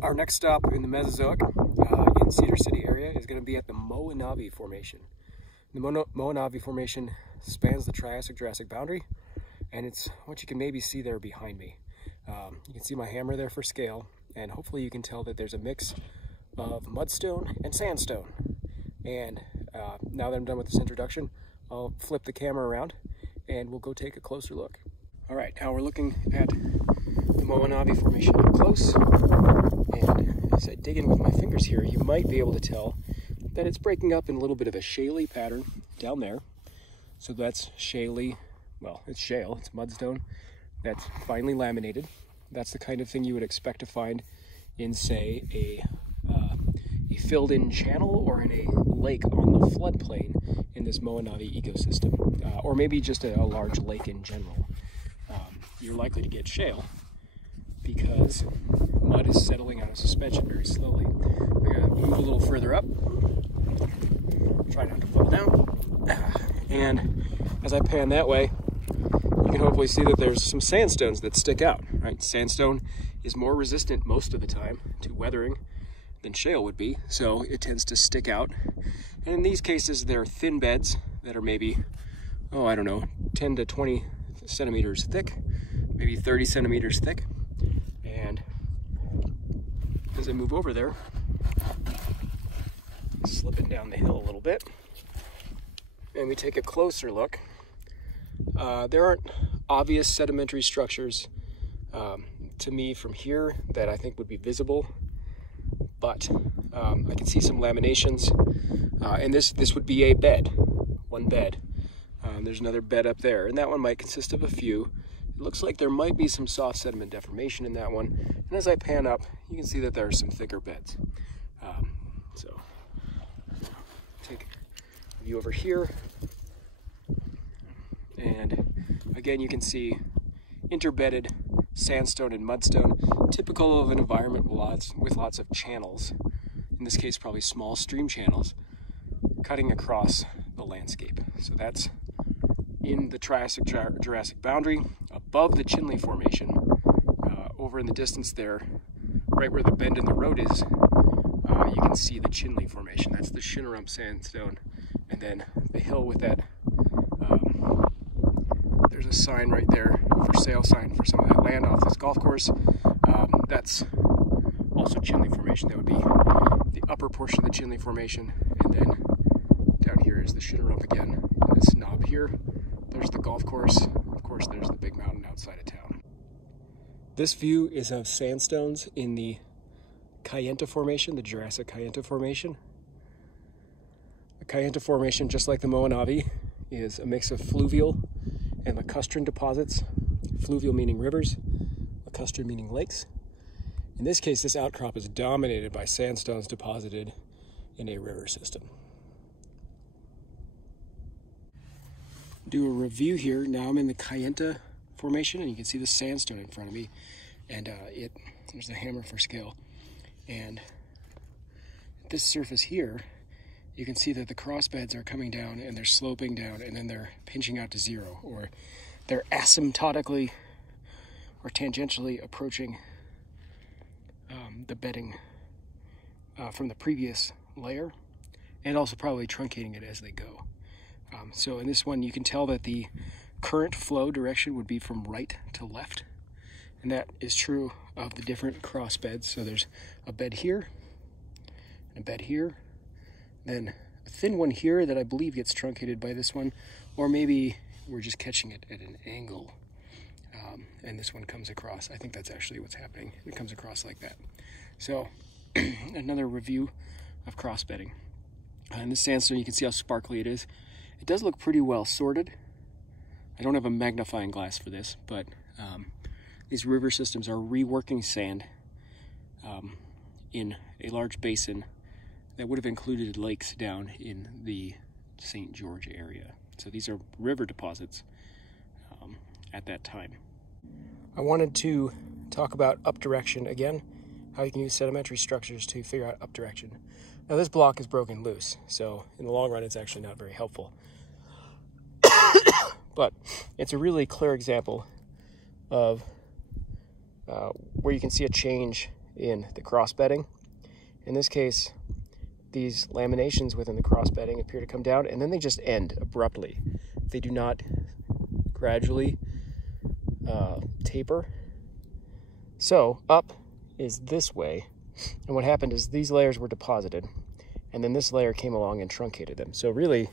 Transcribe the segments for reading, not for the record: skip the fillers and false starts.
Our next stop in the Mesozoic in Cedar City area is going to be at the Moenavi Formation. The Moenavi Formation spans the Triassic-Jurassic boundary, and it's what you can maybe see there behind me. You can see my hammer there for scale, and hopefully you can tell that there's a mix of mudstone and sandstone. And now that I'm done with this introduction, I'll flip the camera around and we'll go take a closer look. All right, now we're looking at the Moenavi Formation up close, and as I dig in with my fingers here, you might be able to tell that it's breaking up in a little bit of a shaly pattern down there. So that's shaly, well, it's shale, it's mudstone that's finely laminated. That's the kind of thing you would expect to find in, say, a filled-in channel or in a lake on the floodplain in this Moenavi ecosystem, or maybe just a large lake in general. You're likely to get shale because mud is settling out of suspension very slowly. We're going to move a little further up, try not to fall down, and as I pan that way, you can hopefully see that there's some sandstones that stick out, right? Sandstone is more resistant most of the time to weathering than shale would be, so it tends to stick out. And in these cases, they're thin beds that are maybe, oh, I don't know, 10 to 20 centimeters thick, maybe 30 centimeters thick. And as I move over there, slipping down the hill a little bit, and we take a closer look, there aren't obvious sedimentary structures to me from here that I think would be visible, but I can see some laminations, and this would be a bed, one bed. There's another bed up there, and that one might consist of a few. It looks like there might be some soft sediment deformation in that one, and as I pan up, you can see that there are some thicker beds. So take a view over here, and again you can see interbedded sandstone and mudstone, typical of an environment with lots of channels, in this case probably small stream channels, cutting across the landscape. So that's in the Triassic-Jurassic boundary, above the Chinle Formation. Over in the distance there, right where the bend in the road is, you can see the Chinle Formation. That's the Shinnerump sandstone. And then the hill with that, there's a sign right there, for sale sign for some of that land off this golf course. That's also Chinle Formation. That would be the upper portion of the Chinle Formation. And then down here is the Shinnerump again. And this knob here, there's the golf course. Of course, there's the big mountain outside of town. This view is of sandstones in the Kayenta Formation, the Jurassic Kayenta Formation. The Kayenta Formation, just like the Moenavi, is a mix of fluvial and lacustrine deposits. Fluvial meaning rivers, lacustrine meaning lakes. In this case, this outcrop is dominated by sandstones deposited in a river system. Do a review here. Now I'm in the Kayenta Formation, and you can see the sandstone in front of me, and there's the hammer for scale. And at this surface here, you can see that the crossbeds are coming down and they're sloping down, and then they're pinching out to zero, or they're asymptotically or tangentially approaching the bedding from the previous layer, and also probably truncating it as they go. So in this one, you can tell that the current flow direction would be from right to left, and that is true of the different cross beds. So there's a bed here, and a bed here, then a thin one here that I believe gets truncated by this one, or maybe we're just catching it at an angle, and this one comes across. I think that's actually what's happening. It comes across like that. So another review of cross bedding. In this sandstone, you can see how sparkly it is. It does look pretty well sorted. I don't have a magnifying glass for this, but these river systems are reworking sand in a large basin that would have included lakes down in the St. George area. So these are river deposits at that time. I wanted to talk about up direction again, how you can use sedimentary structures to figure out up direction. Now this block is broken loose, so in the long run it's actually not very helpful. But it's a really clear example of where you can see a change in the cross bedding. In this case, these laminations within the cross bedding appear to come down, and then they just end abruptly. They do not gradually taper. So up is this way, and what happened is these layers were deposited, and then this layer came along and truncated them. So really,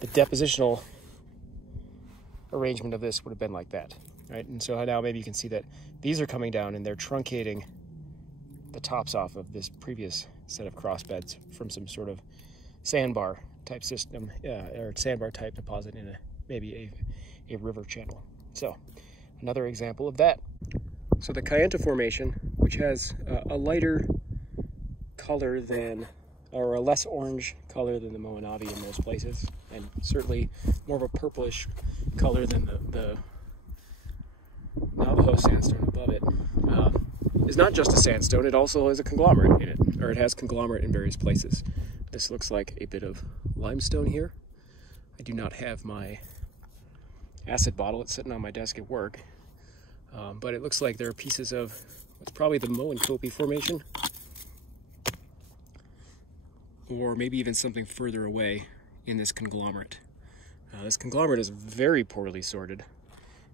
the depositional arrangement of this would have been like that, right? And so now maybe you can see that these are coming down and they're truncating the tops off of this previous set of cross beds from some sort of sandbar type system, or sandbar type deposit in maybe a river channel. So another example of that. So the Kayenta Formation, which has a lighter color than, or a less orange color than the Moenavi in most places, and certainly more of a purplish color than the Navajo sandstone above it, is not just a sandstone, it also has a conglomerate in it, or it has conglomerate in various places. This looks like a bit of limestone here. I do not have my acid bottle, it's sitting on my desk at work, but it looks like there are pieces of what's probably the Moenkopi Formation, or maybe even something further away in this conglomerate. This conglomerate is very poorly sorted,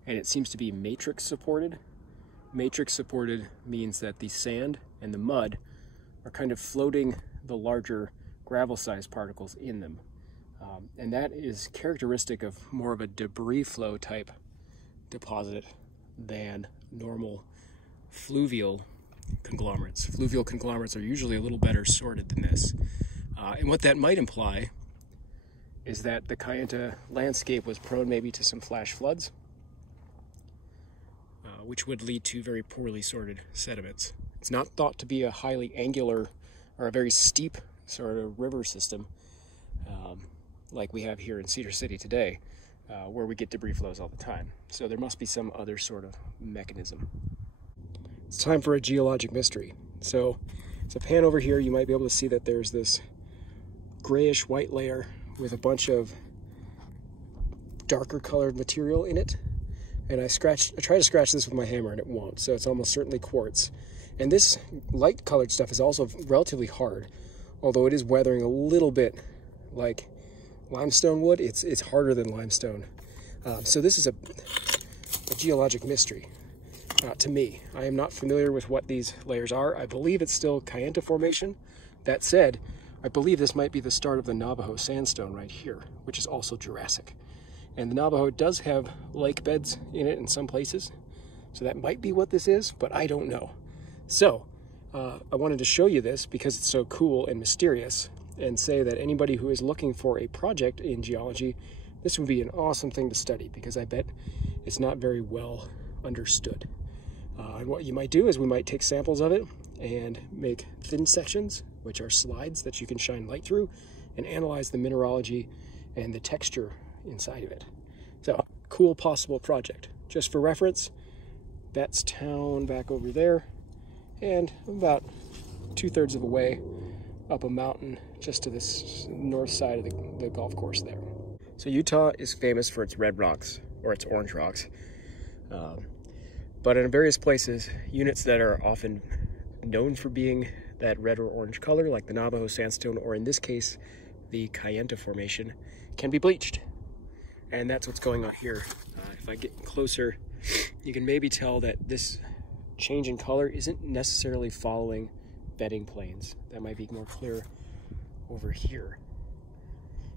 and it seems to be matrix supported. Matrix supported means that the sand and the mud are kind of floating the larger gravel-sized particles in them. And that is characteristic of more of a debris flow type deposit than normal fluvial conglomerates. Fluvial conglomerates are usually a little better sorted than this. And what that might imply is that the Kayenta landscape was prone maybe to some flash floods, which would lead to very poorly sorted sediments. It's not thought to be a highly angular or a very steep sort of river system like we have here in Cedar City today, where we get debris flows all the time. So there must be some other sort of mechanism. It's time for a geologic mystery. So as I pan over here, you might be able to see that there's this grayish white layer with a bunch of darker colored material in it. And I try to scratch this with my hammer and it won't, so it's almost certainly quartz. And this light colored stuff is also relatively hard, although it is weathering a little bit like limestone would. It's harder than limestone. So this is a geologic mystery to me. I am not familiar with what these layers are. I believe it's still Kayenta Formation. That said, I believe this might be the start of the Navajo sandstone right here, which is also Jurassic. And the Navajo does have lake beds in it in some places, so that might be what this is, but I don't know. So I wanted to show you this because it's so cool and mysterious, and say that anybody who is looking for a project in geology, this would be an awesome thing to study, because I bet it's not very well understood. And what you might do is we might take samples of it and make thin sections, which are slides that you can shine light through, and analyze the mineralogy and the texture inside of it. So, cool possible project. Just for reference, that's town back over there, and about 2/3 of the way up a mountain just to this north side of the golf course there. So Utah is famous for its red rocks, or its orange rocks. But in various places, units that are often known for being that red or orange color, like the Navajo sandstone, or in this case, the Kayenta Formation, can be bleached. And that's what's going on here. If I get closer, you can maybe tell that this change in color isn't necessarily following bedding planes. That might be more clear over here.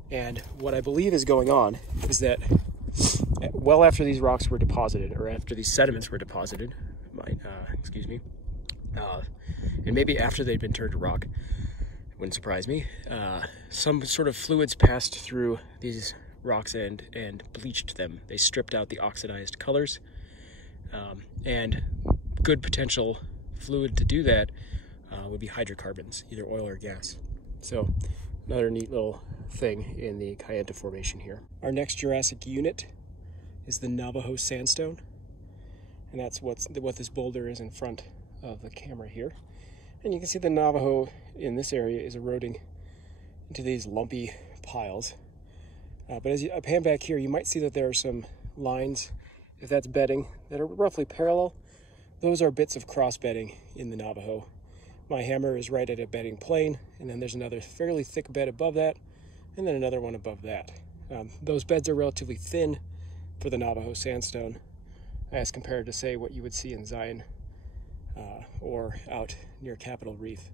And what I believe is going on is that well after these rocks were deposited, or after these sediments were deposited, and maybe after they'd been turned to rock, it wouldn't surprise me, some sort of fluids passed through these rocks and bleached them. They stripped out the oxidized colors, and good potential fluid to do that would be hydrocarbons, either oil or gas. So another neat little thing in the Kayenta Formation here. Our next Jurassic unit is the Navajo sandstone, and that's what this boulder is in front of the camera here. And you can see the Navajo in this area is eroding into these lumpy piles. But as I pan back here, you might see that there are some lines, if that's bedding, that are roughly parallel, those are bits of cross bedding in the Navajo. My hammer is right at a bedding plane, and then there's another fairly thick bed above that, and then another one above that. Those beds are relatively thin for the Navajo sandstone, as compared to, say, what you would see in Zion or out near Capitol Reef,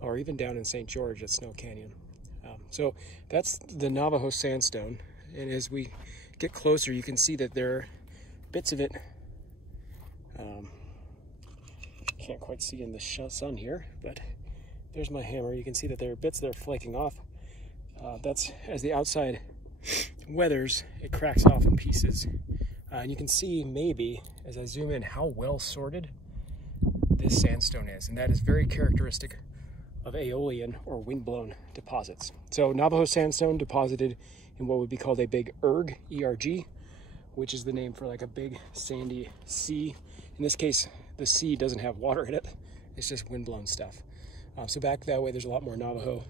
or even down in St. George at Snow Canyon. So that's the Navajo sandstone, and as we get closer, you can see that there are bits of it. Can't quite see in the sun here, but there's my hammer. You can see that there are bits that are flaking off. That's as the outside weathers, it cracks off in pieces. And you can see maybe, as I zoom in, how well sorted this sandstone is. And that is very characteristic of aeolian or windblown deposits. So Navajo sandstone deposited in what would be called a big erg, E-R-G, which is the name for like a big sandy sea. In this case, the sea doesn't have water in it. It's just windblown stuff. So back that way, there's a lot more Navajo.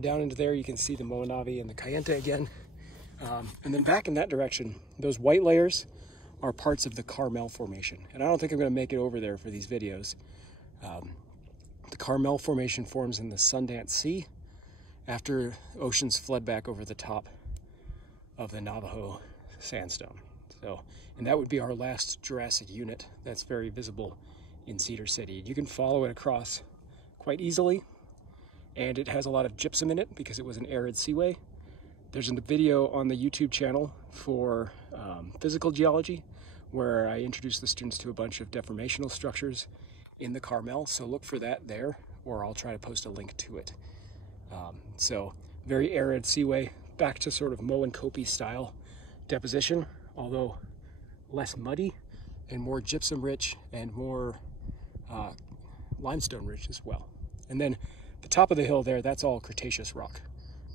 Down into there, you can see the Moanavi and the Kayenta again. And then back in that direction, those white layers are parts of the Carmel Formation. And I don't think I'm gonna make it over there for these videos. The Carmel Formation forms in the Sundance Sea after oceans flood back over the top of the Navajo sandstone. And that would be our last Jurassic unit that's very visible in Cedar City. You can follow it across quite easily, and it has a lot of gypsum in it because it was an arid seaway. There's a video on the YouTube channel for physical geology where I introduced the students to a bunch of deformational structures in the Carmel, so look for that there, or I'll try to post a link to it. So very arid seaway, back to sort of Moenkopi style deposition, although less muddy and more gypsum rich and more limestone rich as well. And then the top of the hill there, that's all Cretaceous rock.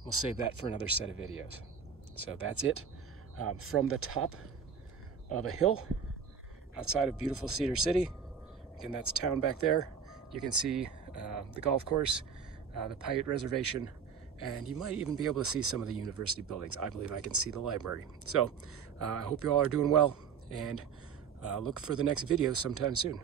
We'll save that for another set of videos. So that's it from the top of a hill outside of beautiful Cedar City. Again, that's town back there. You can see the golf course, the Paiute Reservation, and you might even be able to see some of the university buildings. I believe I can see the library. So I hope you all are doing well, and look for the next video sometime soon.